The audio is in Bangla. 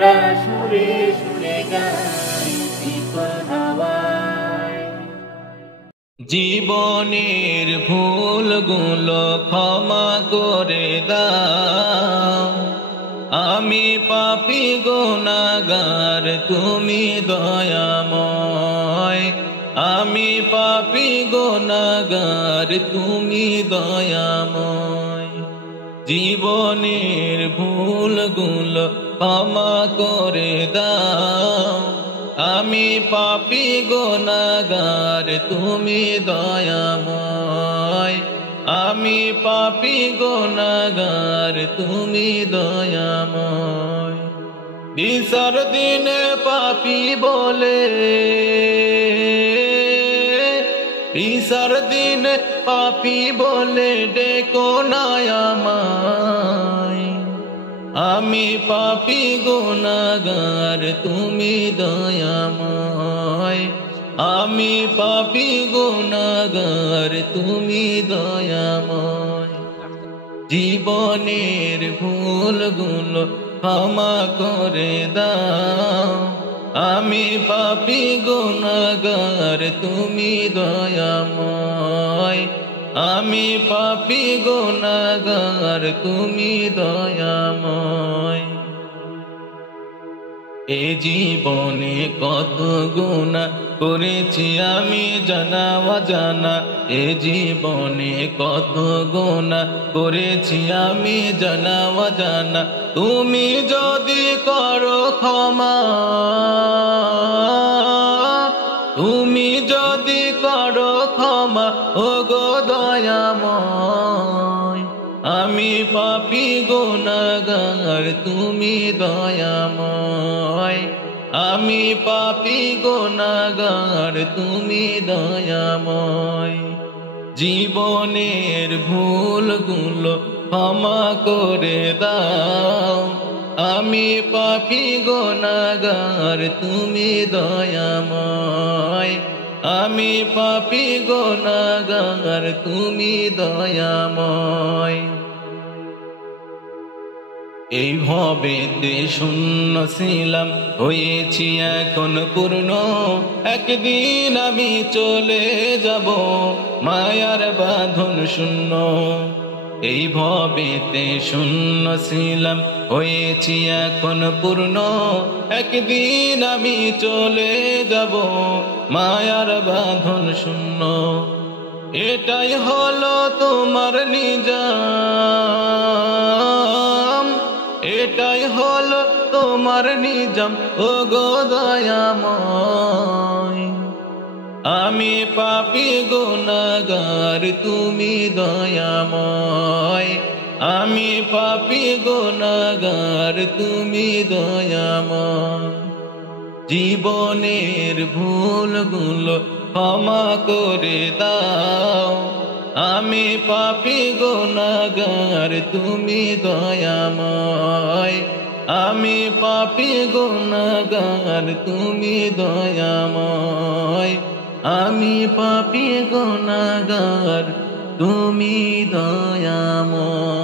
আমরা সুরে সুরে গাই শীতল হাওয়ায়। জীবনের ভুলগুলো ক্ষমা করে দাও, আমি পাপী গুনাহগার তুমি দয়াময়। আমি পাপী গুনাহগার তুমি দয়াময়। জীবনের ভুলগুলো ক্ষমা করে দাও, আমি পাপী গুনাহগার তুমি দয়াময়। আমি পাপী গুনাহগার তুমি দয়াময়। বিচার দিনে পাপী বলে, বিচার দিনে পাপী বলে ডেকো না আমায়। আমি পাপী গুনাহগার তুমি দয়াময়। আমি পাপী গুনাহগার তুমি দয়াময়। জীবনের ভুলগুলো ক্ষমা করে দাও, আমি পাপী গুনাহগার তুমি দয়াময়। আমি পাপী গুনাহগার তুমি দয়াময়। এ জীবনে কত গুনাহ করেছি আমি জানা অজানা। এ জীবনে কত গুনাহ করেছি আমি জানা অজানা। তুমি যদি করো ক্ষমা, তুমি যদি করো ক্ষমা ওগো দয়াময়। আমি পাপী গুনাহগার তুমি দয়াময়। আমি পাপী গুনাহগার তুমি দয়াময়। জীবনের ভুলগুলো ক্ষমা করে দাও, আমি পাপী গুনাহগার তুমি দয়াময়। আমি পাপী গুনাহগার তুমি দয়াময়। এই ভবেতে শূন্য ছিলাম হয়েছি এখন পূর্ণ। একদিন আমি চলে যাব মায়ার বাঁধন শূন্য। এই ভবেতে শূন্য ছিলাম হয়েছি এখন পূর্ণ। একদিন আমি চলে যাব মায়ার বাঁধন শূন্য। এটাই হলো তোমার নিজাম, এটাই হলো তোমার নিজাম ওগো দয়াময়। আমি পাপী গুনাহগার তুমি দয়াময়। আমি পাপী গুনাহগার তুমি দয়াময়। জীবনের ভুলগুলো ক্ষমা করে দাও, আমি পাপী গুনাহগার তুমি দয়াময়। আমি পাপী গুনাহগার তুমি দয়াময়। আমি পাপী গুনাহগার তুমি দয়াময়।